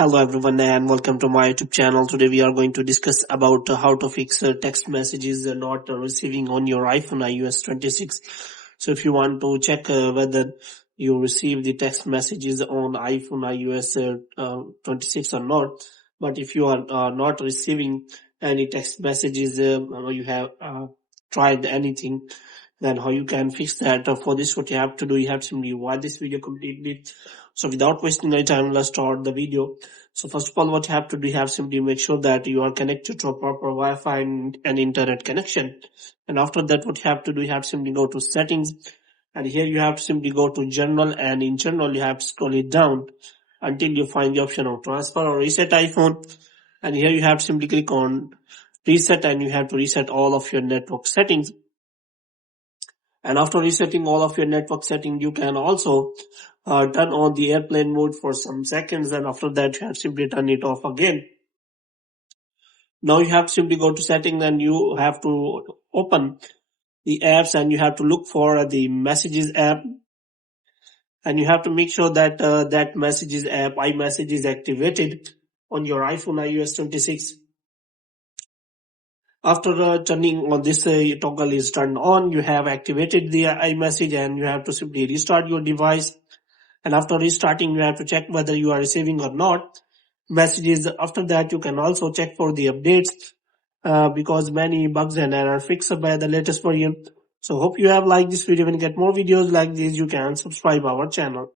Hello everyone and welcome to my YouTube channel. Today we are going to discuss about how to fix text messages not receiving on your iPhone iOS 26. So if you want to check whether you receive the text messages on iPhone iOS 26 or not, but if you are not receiving any text messages, you have tried anything, then how you can fix that. For this, what you have to do, you have to simply watch this video completely. So without wasting any time, let's start the video. So first of all, what you have to do, you have simply make sure that you are connected to a proper Wi-Fi and internet connection. And after that, what you have to do, you have to simply go to settings. And here you have to simply go to general, and in general, you have to scroll it down until you find the option of transfer or reset iPhone. And here you have to simply click on reset, and you have to reset all of your network settings. And after resetting all of your network settings, you can also turn on the airplane mode for some seconds, and after that you have to simply turn it off again. Now you have to simply go to settings and you have to open the apps and you have to look for the messages app, and you have to make sure that that messages app iMessage is activated on your iPhone iOS 26. After turning on this toggle is turned on, you have activated the iMessage and you have to simply restart your device. And after restarting, you have to check whether you are receiving or not messages. After that, you can also check for the updates because many bugs and errors fixed by the latest version. So hope you have liked this video. When you get more videos like this, you can subscribe our channel.